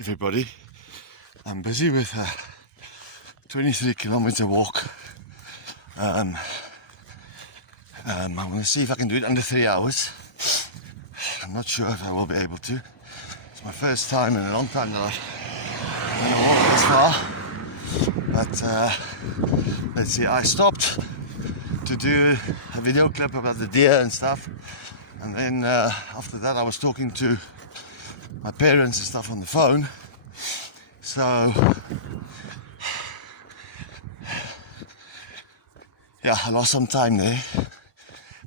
everybody. I'm busy with a 23-kilometer walk. I'm going to see if I can do it under 3 hours. I'm not sure if I will be able to. It's my first time in a long time that I've walked this far. But let's see, I stopped to do a video clip about the deer and stuff. And then after that I was talking to my parents and stuff on the phone. So yeah, I lost some time there,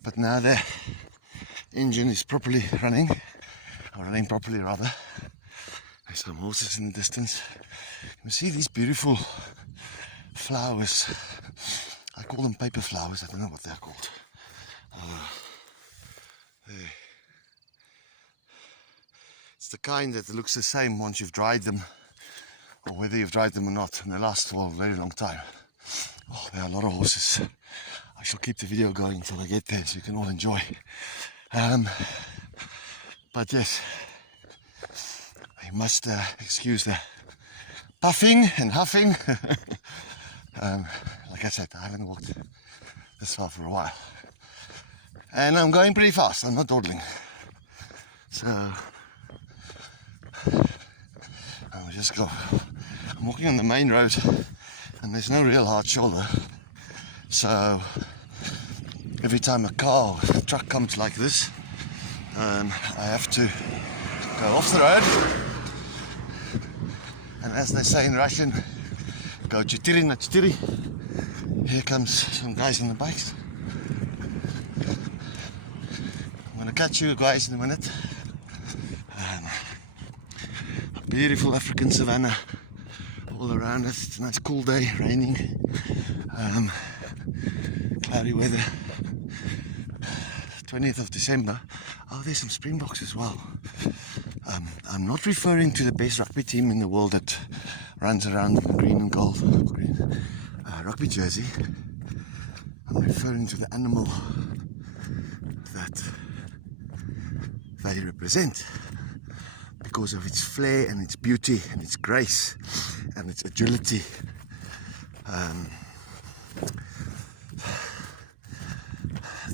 but now the engine is properly running, or running properly rather. There's some horses in the distance. You can see these beautiful flowers. I call them paper flowers, I don't know what they're called. There. It's the kind that looks the same once you've dried them, or whether you've dried them or not, and they last for a very long time. Oh, there are a lot of horses. I shall keep the video going until I get there so you can all enjoy. But yes, I must excuse the puffing and huffing. Like I said, I haven't walked this far for a while. And I'm going pretty fast, I'm not dawdling. So I'll just go. I'm walking on the main road and there's no real hard shoulder. So every time a car or a truck comes like this, I have to go off the road. And as they say in Russian, go chitiri na chitiri. Here comes some guys on the bikes. I'm gonna catch you guys in a minute. A beautiful African savanna all around us. It's a nice cool day, raining, cloudy weather. 20th of December. Oh, there's some Springboks as well. I'm not referring to the best rugby team in the world that runs around in green and gold rugby jersey. I'm referring to the animal that they represent because of its flair and its beauty and its grace and its agility.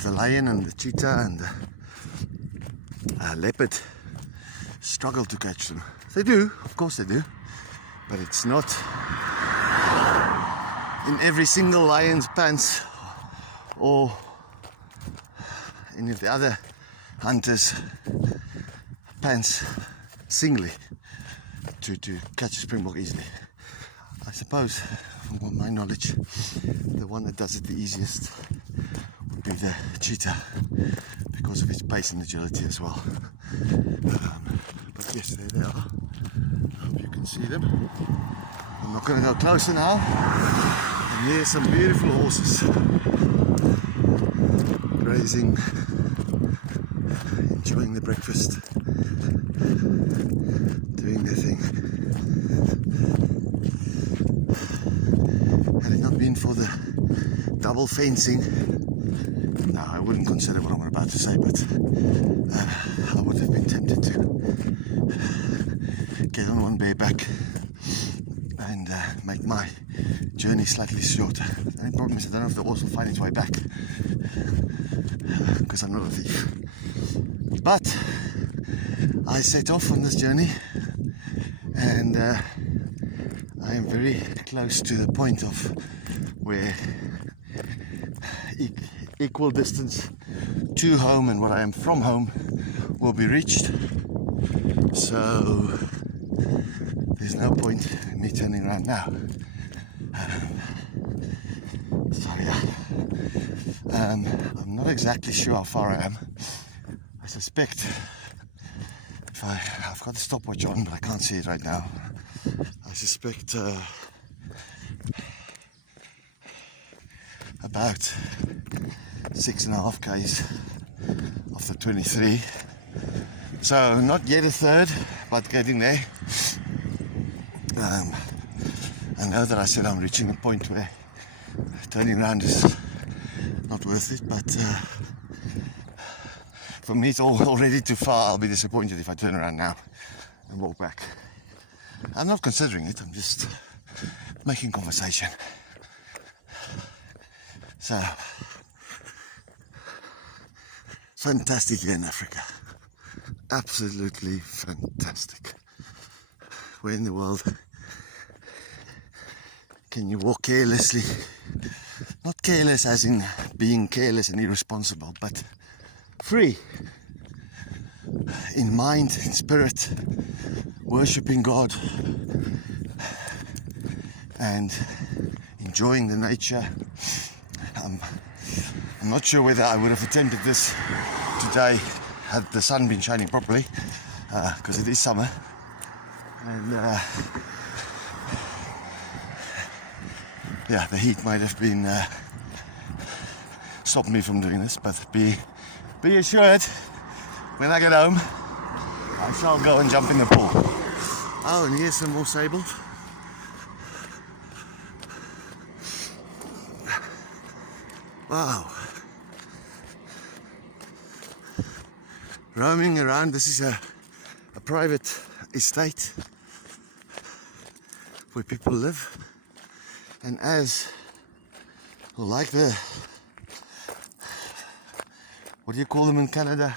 The lion and the cheetah and the leopard struggle to catch them. They do, of course they do, but it's not in every single lion's pants or any of the other hunters' pants singly to catch a springbok easily. I suppose, from my knowledge, the one that does it the easiest would be the cheetah because of its pace and agility as well. But yes, there they are. I hope you can see them. I'm not going to go closer now. And there's some beautiful horses grazing, enjoying the breakfast, doing their thing. Had it not been for the double fencing, no, I wouldn't consider what I'm about to say, but I would have been tempted to get on one bareback and make my journey slightly shorter. The only problem is I don't know if the horse will find its way back because I'm not a thief. But I set off on this journey and I am very close to the point of where equal distance to home and what I am from home will be reached. So there's no point in me turning around now. So yeah, I'm not exactly sure how far I am. I suspect if I've got the stopwatch on, but I can't see it right now. I suspect about 6.5 k's of the 23. So not yet a third, but getting there. I know that I said I'm reaching a point where turning around is not worth it, but for me it's already too far. I'll be disappointed if I turn around now and walk back. I'm not considering it, I'm just making conversation. So, fantastic here in Africa. Absolutely fantastic. Where in the world can you walk carelessly? Not careless as in being careless and irresponsible, but free in mind, in spirit, worshipping God and enjoying the nature. I'm not sure whether I would have attempted this today had the sun been shining properly, because it is summer, and yeah, the heat might have been stopped me from doing this, but be assured, when I get home, I shall go and jump in the pool. Oh, and here's some more sable. Wow. Roaming around, this is a private estate where people live, and as like the, what do you call them in Canada?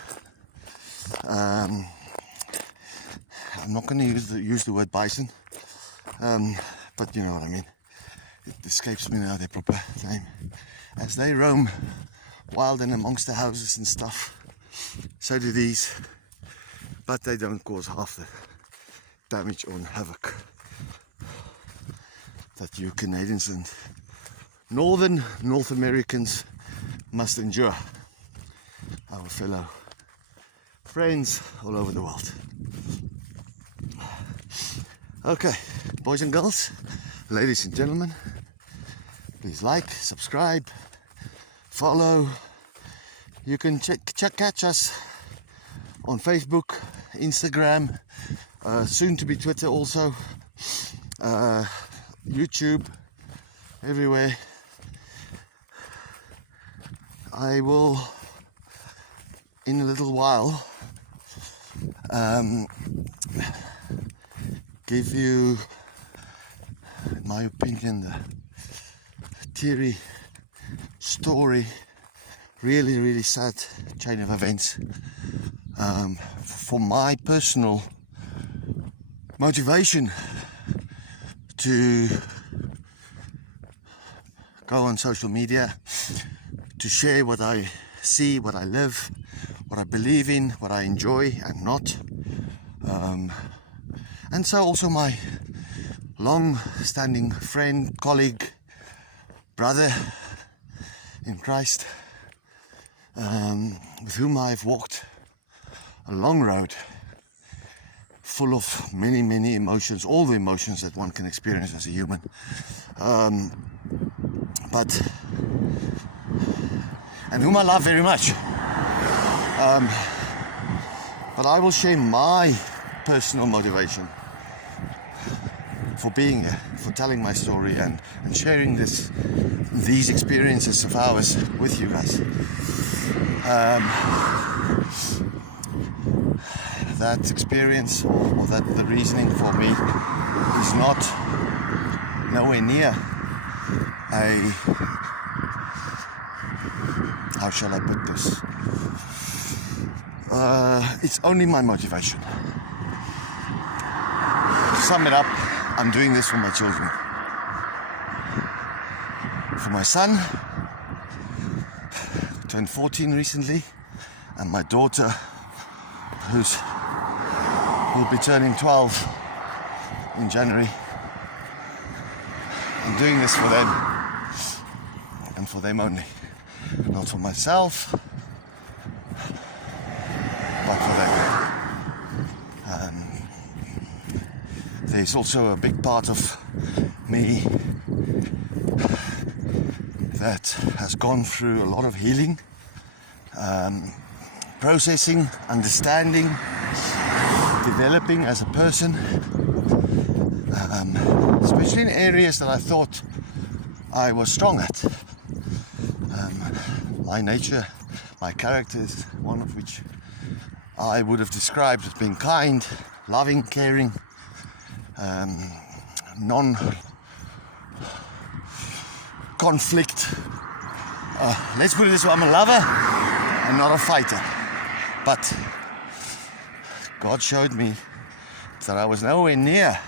I'm not going to use the word bison, but you know what I mean. It escapes me now, their proper name. As they roam wild and amongst the houses and stuff, so do these, but they don't cause half the damage or havoc that you Canadians and North Americans must endure, our fellow friends all over the world. Okay, boys and girls, ladies and gentlemen, please like, subscribe, follow. You can catch us on Facebook, Instagram, soon to be Twitter also, YouTube, everywhere. I will, in a little while, give you, in my opinion, the teary story, really sad chain of events, for my personal motivation to go on social media, to share what I see, what I live, what I believe in, what I enjoy and not, and so also my long-standing friend, colleague, brother in Christ, with whom I've walked a long road full of many emotions, all the emotions that one can experience as a human, and whom I love very much, but I will share my personal motivation for being here, for telling my story and sharing these experiences of ours with you guys. That experience or that the reasoning for me is not nowhere near a, how shall I put this? It's only my motivation. To sum it up, I'm doing this for my children. For my son, who turned 14 recently, and my daughter, who'll be turning 12 in January. I'm doing this for them, and for them only. Not for myself, but for them. There's also a big part of me that has gone through a lot of healing, processing, understanding, developing as a person, especially in areas that I thought I was strong at. My nature, my character is one of which I would have described as being kind, loving, caring, non-conflict. Let's put it this way, I'm a lover and not a fighter. But God showed me that I was nowhere near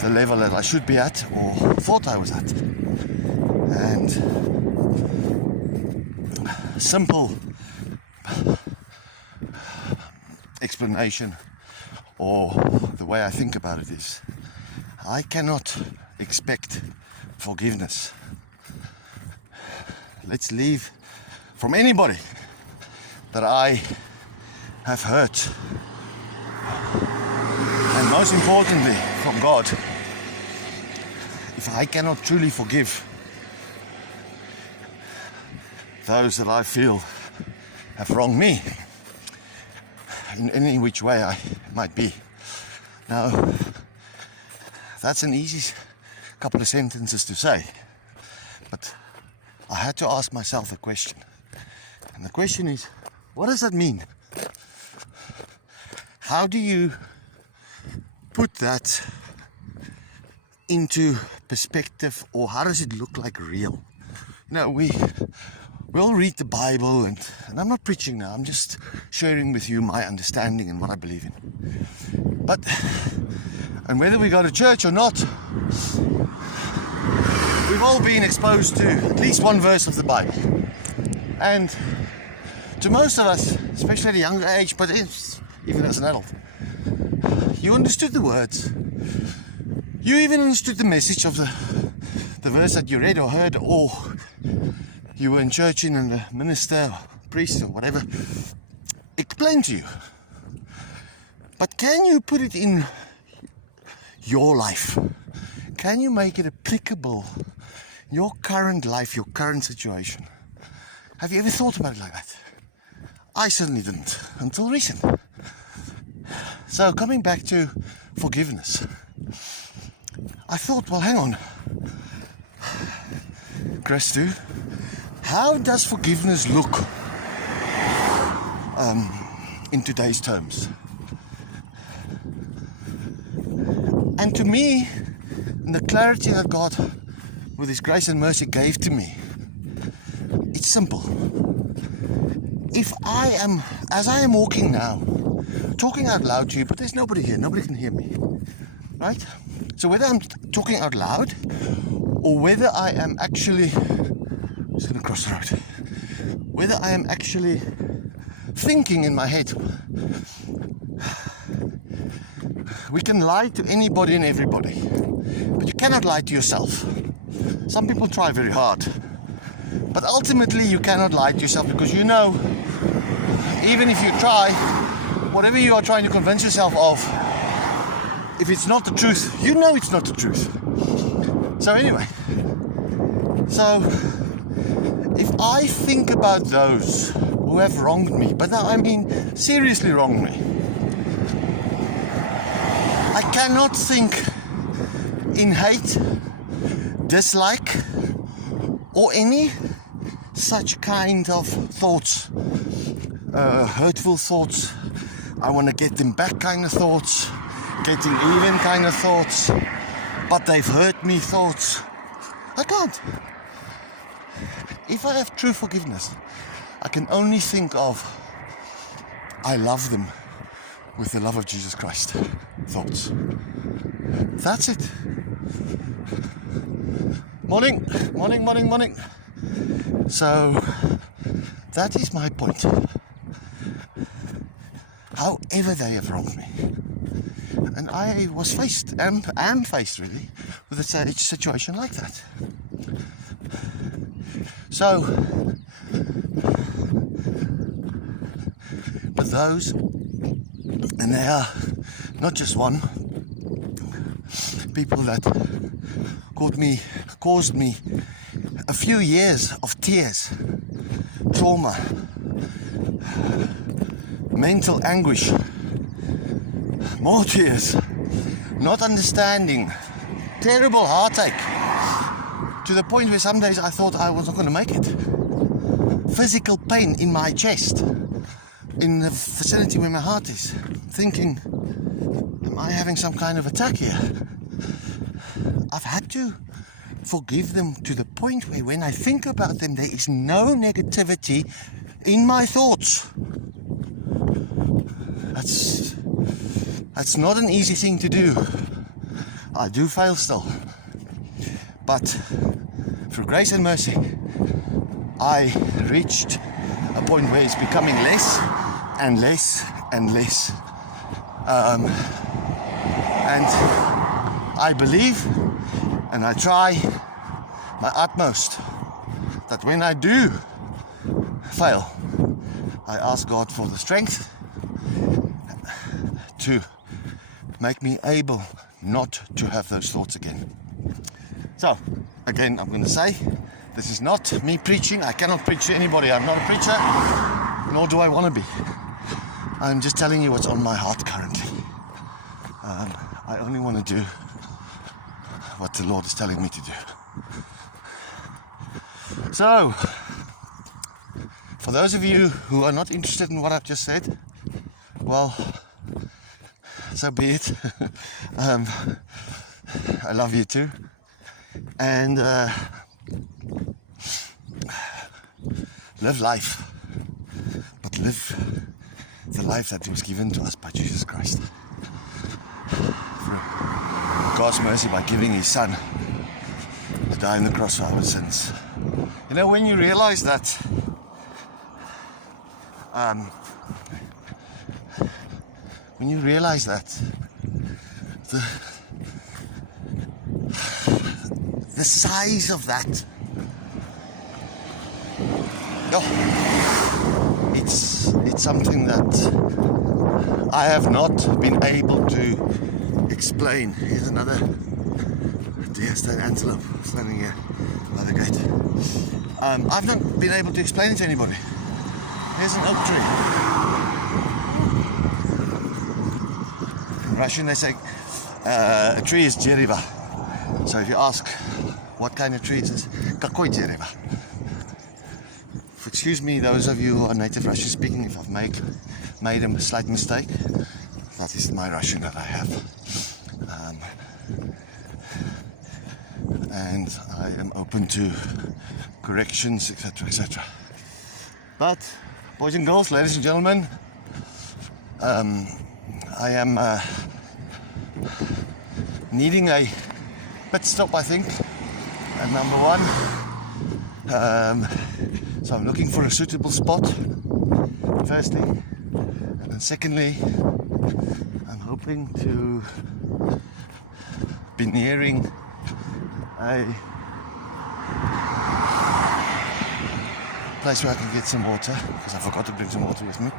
the level that I should be at, or thought I was at. And simple explanation, or the way I think about it is, I cannot expect forgiveness. Let's leave from anybody that I have hurt, and most importantly from God. If I cannot truly forgive those that I feel have wronged me in any which way I might be. Now, that's an easy couple of sentences to say, but I had to ask myself a question. And the question is, what does that mean? How do you put that into perspective, or how does it look like real? You know, we'll read the Bible, and I'm not preaching now, I'm just sharing with you my understanding and what I believe in. And whether we go to church or not, we've all been exposed to at least one verse of the Bible. And to most of us, especially at a younger age, but even as an adult, you understood the words. You even understood the message of the verse that you read or heard, or you were in church and the minister or priest or whatever explained to you. But can you put it in your life? Can you make it applicable in your current life, your current situation? Have you ever thought about it like that? I certainly didn't until recent. So coming back to forgiveness, I thought, well, hang on, Christu, how does forgiveness look in today's terms? And to me, the clarity that God, with His grace and mercy, gave to me, it's simple. If I am, as I am walking now, talking out loud to you, but there's nobody here, nobody can hear me, right? So whether I'm talking out loud, or whether I am actually, I'm just going to cross the road, whether I am actually thinking in my head, we can lie to anybody and everybody, but you cannot lie to yourself. Some people try very hard, but ultimately you cannot lie to yourself, because you know, even if you try, whatever you are trying to convince yourself of, if it's not the truth, you know it's not the truth. So anyway, if I think about those who have wronged me, but now I mean seriously wronged me, I cannot think in hate, dislike, or any such kind of thoughts, hurtful thoughts, I want to get them back kind of thoughts, getting even kind of thoughts, but they've hurt me thoughts. I can't. If I have true forgiveness, I can only think of, I love them with the love of Jesus Christ thoughts. That's it. Morning. So that is my point. However they have wronged me, and I was faced, and am faced really, with a situation like that. So, but those, and they are not just one, people that caused me a few years of tears, trauma, mental anguish, more tears, not understanding, terrible heartache, to the point where some days I thought I was not going to make it. Physical pain in my chest, in the vicinity where my heart is, thinking, am I having some kind of attack here? I've had to forgive them to the point where when I think about them, there is no negativity in my thoughts. That's not an easy thing to do. I do fail still. But through grace and mercy, I reached a point where it's becoming less and less and less. And I believe and I try my utmost that when I do fail, I ask God for the strength to make me able not to have those thoughts again. So, again, I'm going to say, this is not me preaching. I cannot preach to anybody. I'm not a preacher, nor do I want to be. I'm just telling you what's on my heart currently. I only want to do what the Lord is telling me to do. So, for those of you who are not interested in what I've just said, well, so be it. I love you too. And live life, but live the life that was given to us by Jesus Christ. Through God's mercy by giving His Son to die on the cross for our sins. You know, when you realize that the size of that, it's something that I have not been able to explain. Here's another deer stand antelope standing here by the gate. I've not been able to explain it to anybody. Here's an oak tree. In Russian they say a tree is дерево. So if you ask what kind of tree is this, какое дерево? Excuse me, those of you who are native Russian speaking, if I've made a slight mistake, that is my Russian that I have. And I am open to corrections, etc., etc. But, boys and girls, ladies and gentlemen, I am needing a pit stop, I think, at number 1. So I'm looking for a suitable spot, firstly, and then secondly, I'm hoping to be nearing a place where I can get some water, because I forgot to bring some water with me,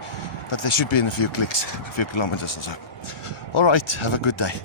but they should be in a few kilometers or so. Alright, have a good day.